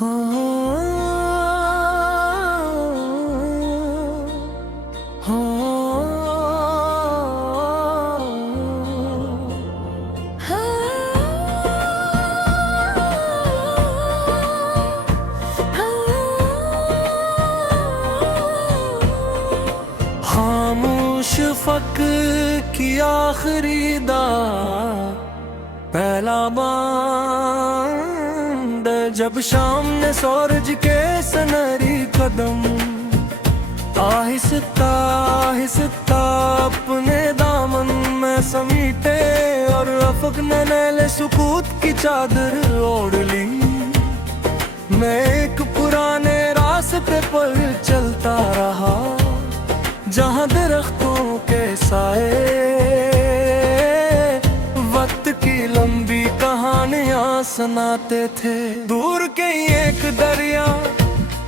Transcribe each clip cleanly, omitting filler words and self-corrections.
खामोश फक की आखिरी दा पहला बांद, जब शाम ने सूरज के सनहरी कदम आहिस्ता आहिस्ता अपने दामन में समीटे और अफक ने नैले सुकूत की चादर ओढ़ ली। मैं एक पुराने रास्ते पर चलता रहा जहाँ दरख्तों के साए वक्त की लंबी कहानियां सुनाते थे। दूर कहीं एक दरिया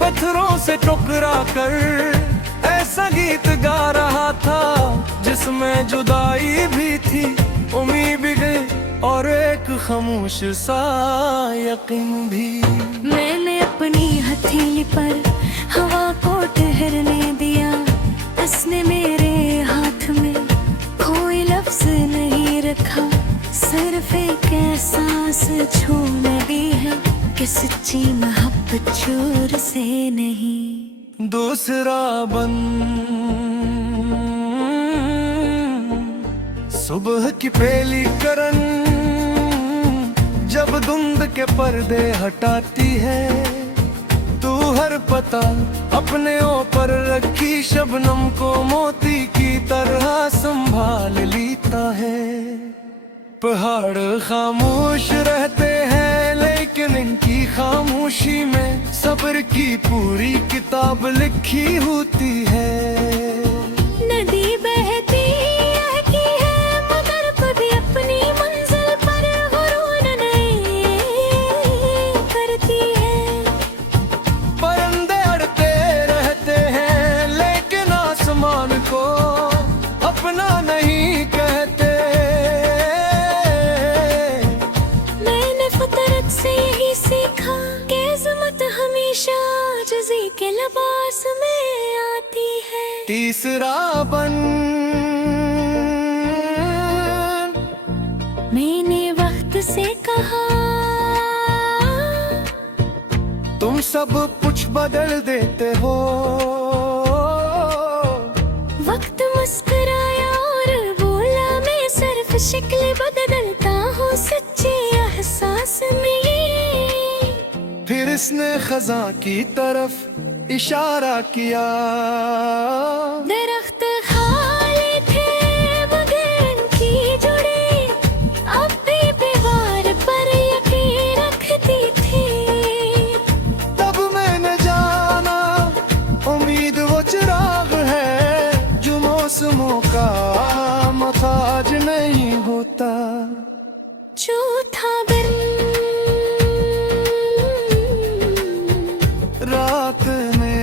पत्थरों से टकरा कर ऐसा गीत गा रहा था जिसमें जुदाई भी थी, उम्मीद भी गई और एक खामोश सा यकीन भी। मैंने अपनी हथेली पर हवा को ठहरने दिया, उसने मेरे हाथ में कोई लफ्ज नहीं रखा, सिर्फ एक एहसास छूने दी है कि सच्ची मोहब्बत चोर से नहीं। दूसरा बन सुबह की पहली करन जब धुंध के पर्दे हटाती है, तू हर पता अपने ऊपर रखी शबनम को मोती की तरह संभाल लेता है। पहाड़ खामोश रहते हैं लेकिन इनकी खामोशी में सब्र की पूरी किताब लिखी होती है। नदी बहती की है मगर कभी अपनी मंजिल पर गुरूर नहीं करती है। परिंदे अड़ते रहते हैं लेकिन आसमान को अपना नहीं कहते। मैंने फितरत से यही सीखा कि इज़्ज़त हमेशा जज़ी के लिबास में आती है। तीसरा बन मैंने वक्त से कहा तुम सब कुछ बदल देते हो। वक्त मुस्कुराया और बोला मैं सिर्फ शक्ल बदलता हूँ सच्चे एहसास में। फिर इसने खजा की तरफ इशारा किया। दरख्त खाली थे मगर इनकी जुड़े अब भी दीवार पर यकीन रखती थी। तब मैंने जाना उम्मीद वो चिराग है जो मौसमों का मताज नहीं होता। चौथा दिन रात में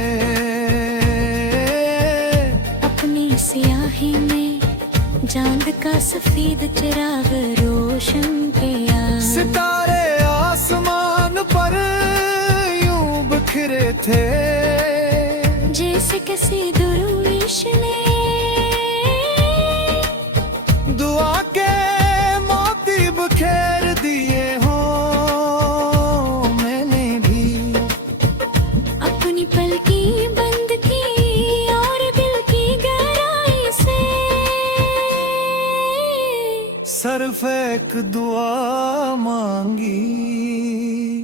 अपनी स्याही में चांद का सफेद चिराग रोशन किया। सितारे आसमान पर यूं बिखरे थे जैसे किसी दरवेश ने दुआ के मोती बिखेर दिए हो। मैंने भी अपनी पलकी बंद की और दिल की गहराई से सिर्फ एक दुआ मांगी।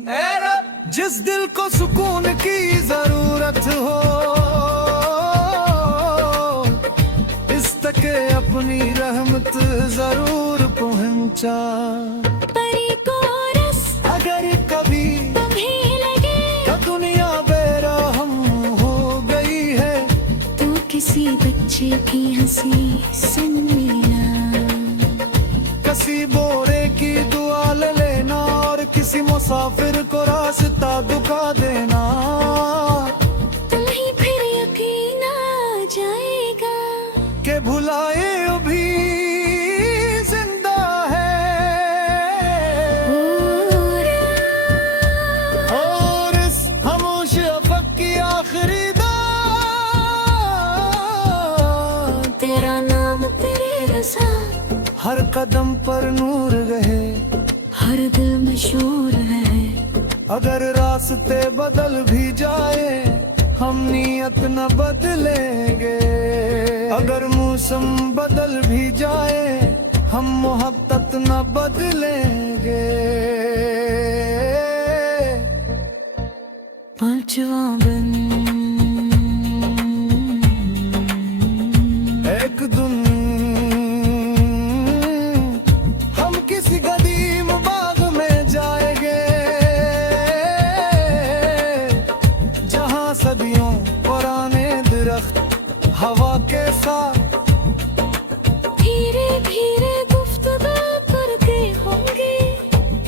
ऐ रब, जिस दिल को सुकून की जरूरत हो इस तक अपनी रहमत जरूर पहुंचा। परी को रस अगर कभी तुम्हें लगे तो दुनिया बेरहम हो गई है, तो किसी बच्चे की हंसी सुन लेना। किसी बोरे की दुआ ले लेना और किसी मुसाफिर को रास्ता दुखा देना। तुम्हें फिर यकीन आ जाएगा के भुलाए अभी जिंदा है और इस हर कदम पर नूर रहे, हर दिल में शूर है। अगर रास्ते बदल भी जाए हम नियत न बदलेंगे, अगर मौसम बदल भी जाए हम मोहब्बत न बदलेंगे। पांचवा बन एक दिन हम किसी कदीम बाग में जाएंगे, जहां सदियों पुराने दरख्त हवा के साथ धीरे धीरे गुफ्तगू करते होंगे,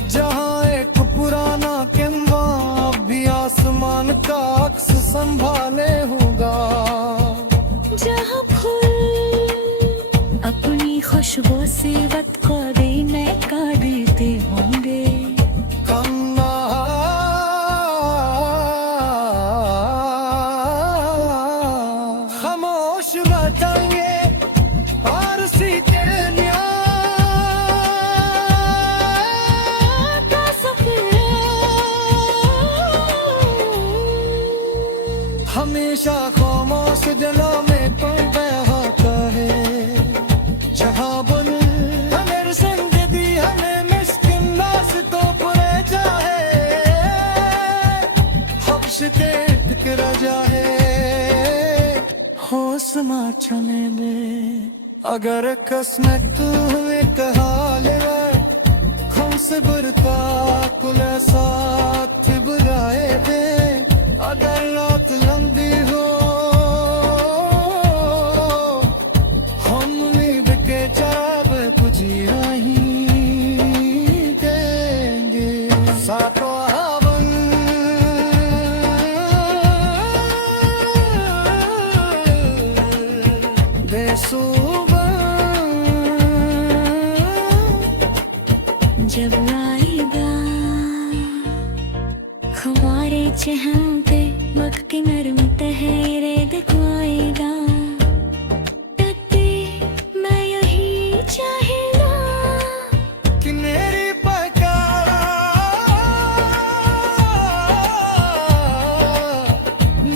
जहां एक पुराना कहवा भी आसमान का अक्स संभाले होगा, जहाँ फूल अपनी खुशबू से वक्त को महका देते होंगे। कन्ना खामोश बैठेंगे और सीते हमेशा खामोश दिलों में तुम बहाता है, जहाँ बुल हमें जिंदगी हमें मिस्किन नास तो पुरे जाए, हब्स के टकरा जाए होश चले में। अगर किस्मत हुए कहाल हमसे बुरका कुल साथ बुलाए दे, अगर रात लंबी हो हम नींद के जाब बुझिया ही देंगे। सातों हवन बेसुबह जब आएगा हमारे चहन पे वक्त की नरम तहरे दिखवाएगा, तकते मैं यही चाहेगा कि मेरी पहचान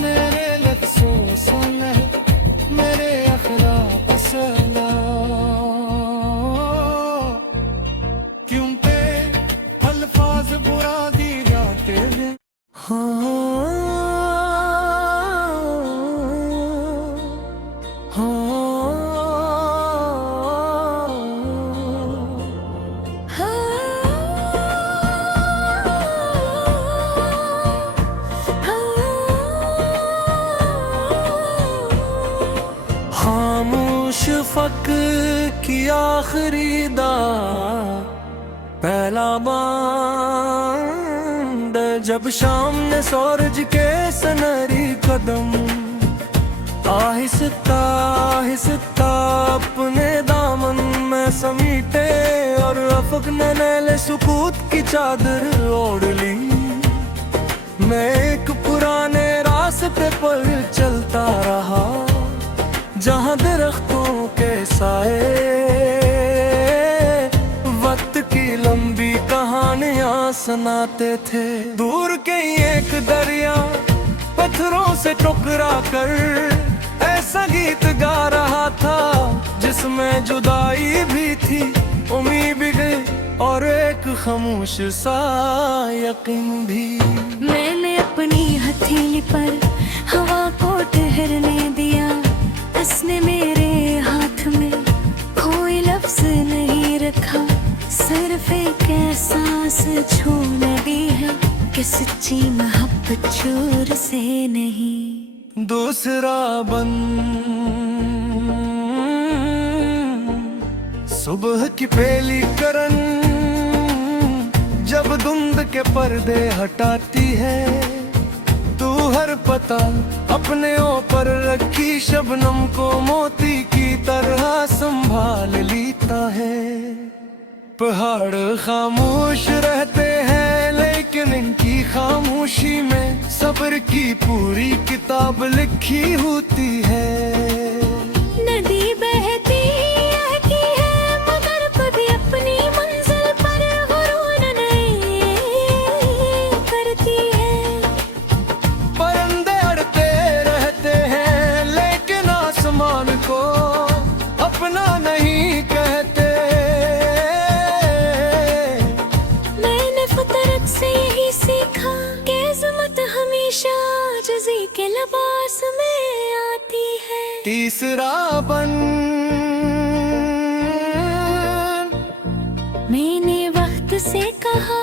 मेरे लफ्ज़ों सुन मेरे अखलाक सला, क्यों पे अल्फाज बुरा दी जाते हैं। खामोश फक की आखिरी दा पहला बांद, जब शाम ने सूरज के सनहरी कदम आहिस्ता आहिस्ता अपने दामन में समीटे, और अफक ने नैले सुकूत की चादर ओढ़ ली। मैं एक पुराने रास्ते पर चलता रहा, जहाँ दरख्तों के साए वक्त की लंबी कहानियां सुनाते थे। दूर के एक दरिया पत्थरों से टकरा कर ऐसा गीत गा रहा था, जिसमें जुदाई भी थी, उम्मीद भी गई और एक खामोश सा यकीन भी। मैंने अपनी हथेली पर हवा को ठहरने दिया, उसने मेरे हाथ में कोई लफ्ज नहीं रखा, सिर्फ एक एहसास छूने दी है कि सच्ची मोहब्बत चोर से नहीं। दूसरा बन सुबह की पहली करन जब धुंध के पर्दे हटाती है, तू हर पता अपने ऊपर रखी शबनम को मोती की तरह संभाल लेता है। पहाड़ खामोश रहते हैं लेकिन इनकी खामोशी में सब्र की पूरी किताब लिखी होती है। नदी बहती है मगर शबास में आती है। तीसरा बन मैंने वक्त से कहा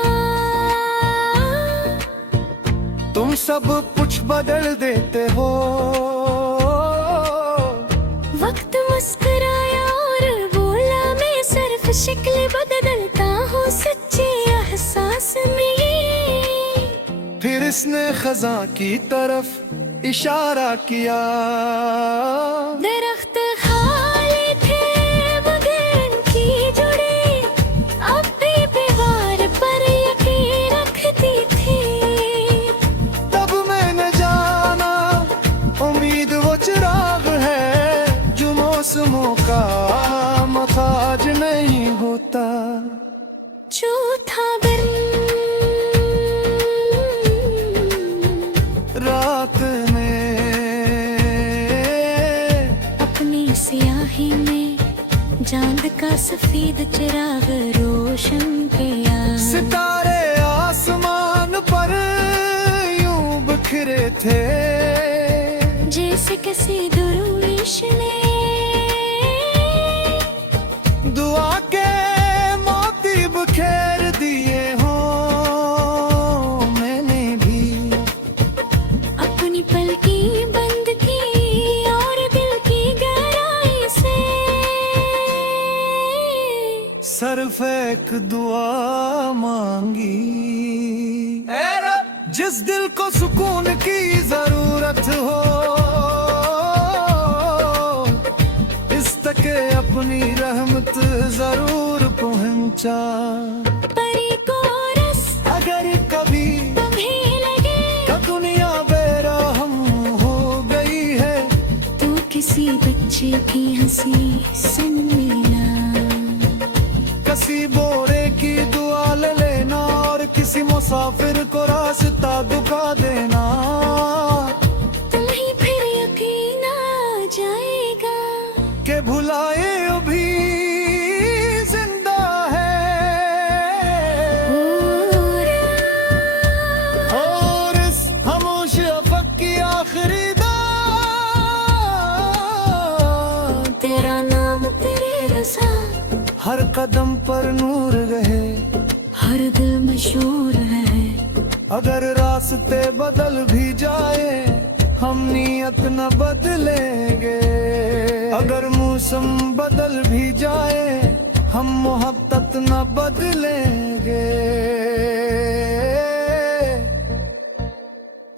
तुम सब कुछ बदल देते हो। वक्त मुस्कुराया और बोला मैं सिर्फ शक्ल बदलता हूँ सच्चे एहसास में। फिर इसने खजा की तरफ इशारा किया। दरख्त खाली थे मगर इनकी जुड़े अब भी दीवार पर यकीन रखती थी। तब मैंने जाना उम्मीद वो चिराग है जो मौसमों का मखाज नहीं होता। चौथा दिन रात में अपनी स्याही में चांद का सफेद चिराग रोशन किया। सितारे आसमान पर यूं बिखरे थे जैसे किसी दुर्विश ने दुआ के मोती बिखेर दिए हो। मैंने भी अपनी पलकी बंद की और दिल की गहराई से सिर्फ एक दुआ मांगी। ऐ रब, जिस दिल को सुकून की जरूरत हो इस तक अपनी रहमत जरूर पहुंचा। परी को रस अगर कभी तुम्हें लगे तो दुनिया बेरहम हो गई है तो किसी बच्चे की हंसी सुन लेना। किसी बोरे की दुआ ले लेना और किसी मुसाफिर को रास्ता दुखा देना। तुम्हें फिर यकीन आ जाएगा के भुलाए अभी जिंदा है और इस खामोश अफक की आखिरी दाद। तेरा नाम तेरे रज़ा हर कदम पर नूर रहे हर दिल मशहूर है। अगर रास्ते बदल भी जाए हम नियत न बदलेंगे। अगर मौसम बदल भी जाए हम मोहब्बत न बदलेंगे।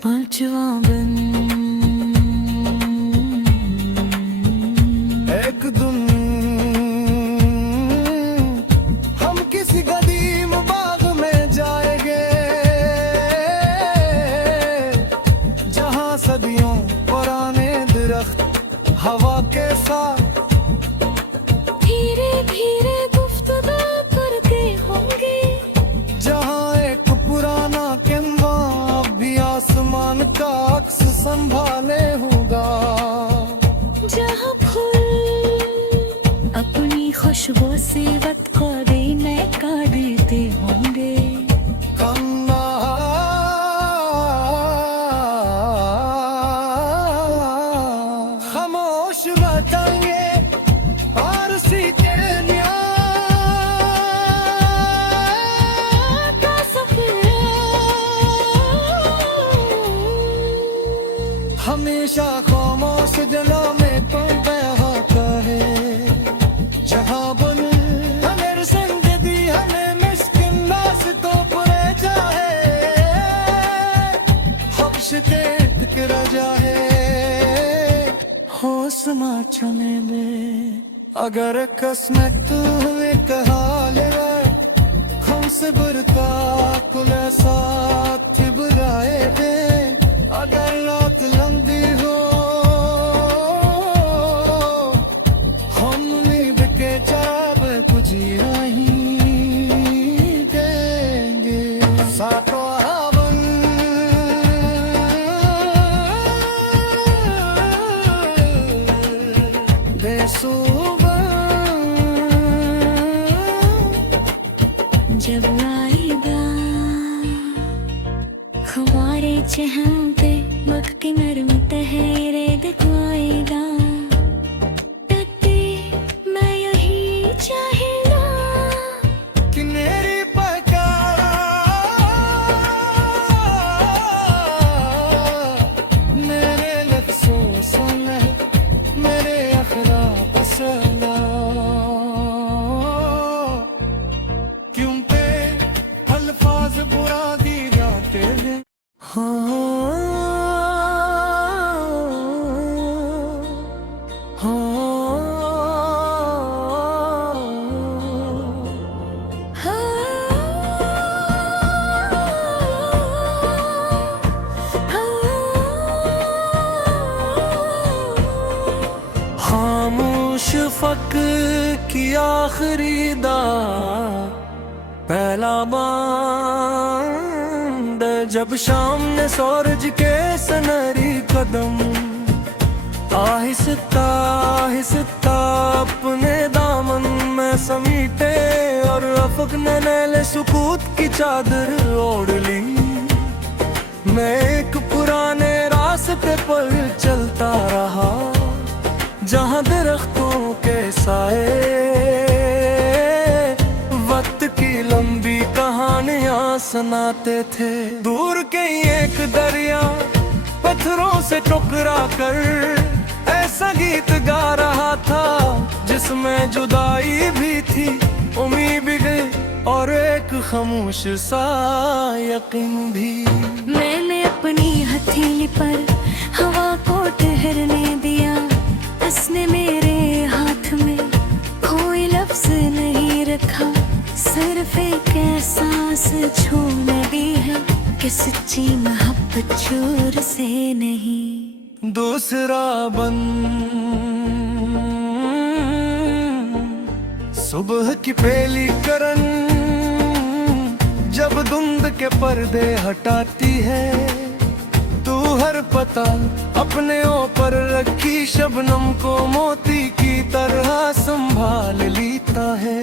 पांचवा बन एक दिन हम किसी कदीम बाग में जाएंगे जहां सदियों पुराने दरख्त हवा के साथ धीरे धीरे गुफ्तगू करते होंगे। जहां एक पुराना किम्बा भी आसमान का अक्स संभाले होगा। जहाँ फूल अपनी खुशबू से वक्त को देने का देते होंगे। कन्ना खामोश बताएंगे और सीते का सफर हमेशा खामोश दिलों में तुम बहता है। जहाँ बन हमें संग दी हमें मिस्किन नास तो पुरे जाए हफ्शते टकरा जाए हो समाचने में। अगर किस्मत हुए कहाल हमसे बुरका कुल साथ बुराए थे। अगर रात लंबी हो हम नींद के चाब कुछ नहीं देंगे। सातों हवन बेसुबह जब आएगा हमारे चेहरे पे मक्की नरम तहरे दिखाएगा तते मैं यही चाहेगा कि मेरी पका मेरे लफ्ज़ों सुन मेरे अखरा पसंदा क्यों पे अल्फाज बुरा दी जाते हैं खामोश फक की आखिरी दा पहला बांद जब शाम ने सूरज के सनहरी कदम आहिस्ता आहिस्ता अपने दामन में समीटे और अफक ने नैले सुकूत की चादर ओढ़ ली मैं एक पुराने रास्ते पर चलता रहा जहाँ दरख्तों के साए वक्त की लंबी कहानियां सुनाते थे दूर कहीं एक दरिया पत्थरों से टकरा कर ऐसा गीत गा रहा था जिसमें जुदाई भी थी उम्मीद भी गई और एक खामोश सा यकीन भी मैंने अपनी हथेली पर हवा को ठहरने दिया उसने मेरे हाथ में कोई लफ्ज नहीं रखा सिर्फ एक एहसास छूने दी है कि सच्ची मोहब्बत चोर से नहीं दूसरा बन सुबह की पहली करन जब धुंध के पर्दे हटाती है तू हर पता अपने ऊपर रखी शबनम को मोती की तरह संभाल लेता है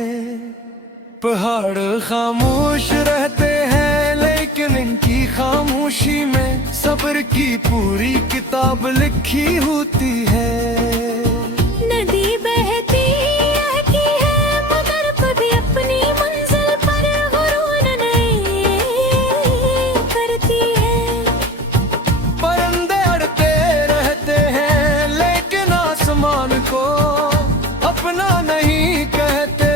पहाड़ खामोश रहते हैं लेकिन इनकी खामोशी में सब्र की पूरी किताब लिखी होती है नदी बहती रहती है मगर कभी अपनी मंजिल पर गुरूर नहीं करती है परिंदे अड़ते रहते हैं लेकिन आसमान को अपना नहीं कहते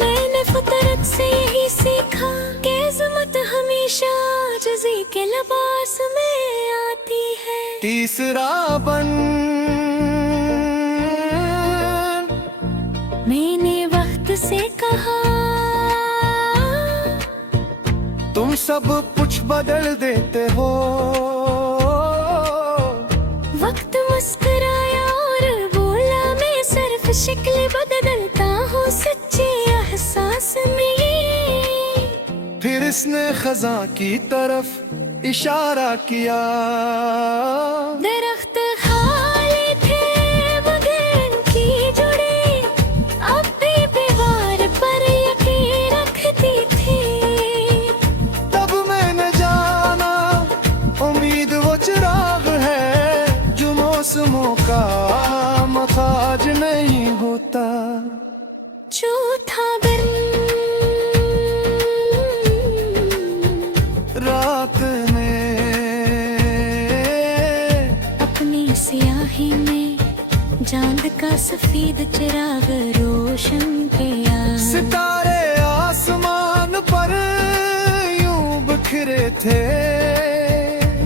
मैंने फितरत से यही सीखा कि इज़्ज़त हमेशा जज़ी के लिबास में आती है तीसरा बन मैंने वक्त से कहा तुम सब कुछ बदल देते हो वक्त मुस्कुराया और बोला मैं सिर्फ शक्ल बदलता हूँ सच्चे एहसास में फिर इसने खजा की तरफ इशारा किया दरख्त खाली थे मगर इनकी जुड़े अब भी दीवार पर यकीन रखती थी तब मैंने जाना उम्मीद वो चिराग है जो मौसमों का मखाज नहीं होता चौथा दिन रात में अपनी स्याही में चांद का सफेद चिराग रोशन किया सितारे आसमान पर यूं बिखरे थे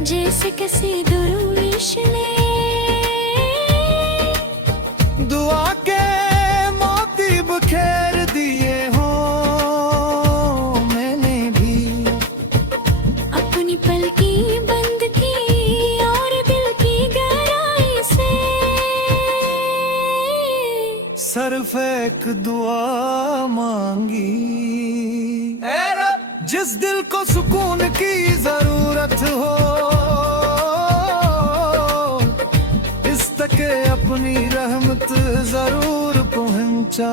जैसे किसी दुर्विश ने दुआ के मोती बिखेर दिए हो मैंने भी अपनी पलकी बंद की और दिल की गहराई से सिर्फ एक दुआ मांगी ऐ रब जिस दिल को सुकून की जरूरत हो इस तक अपनी रहमत जरूर पहुंचा